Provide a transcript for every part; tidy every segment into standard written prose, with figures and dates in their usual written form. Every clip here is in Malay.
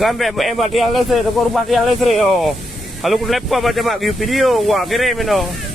Kan hebat tiang listrik, aku rubah tiang listrik. Oh. Kalau aku lepas macam mak video, wah kirim ini.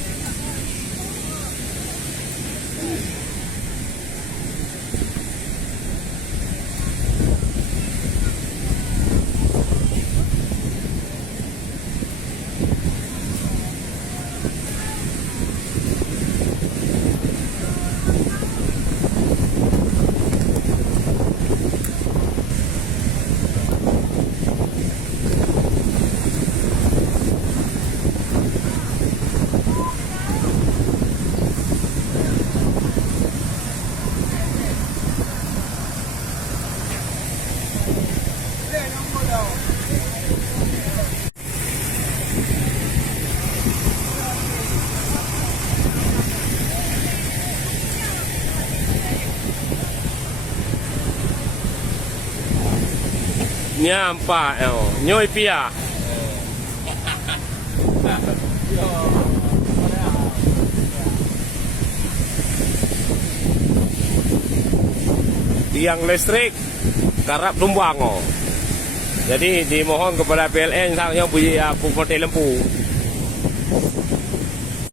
Nyampak, nyoi pia. Tiang listrik karap tumbang. Jadi dimohon kepada PLN yang punya Bupati Lempu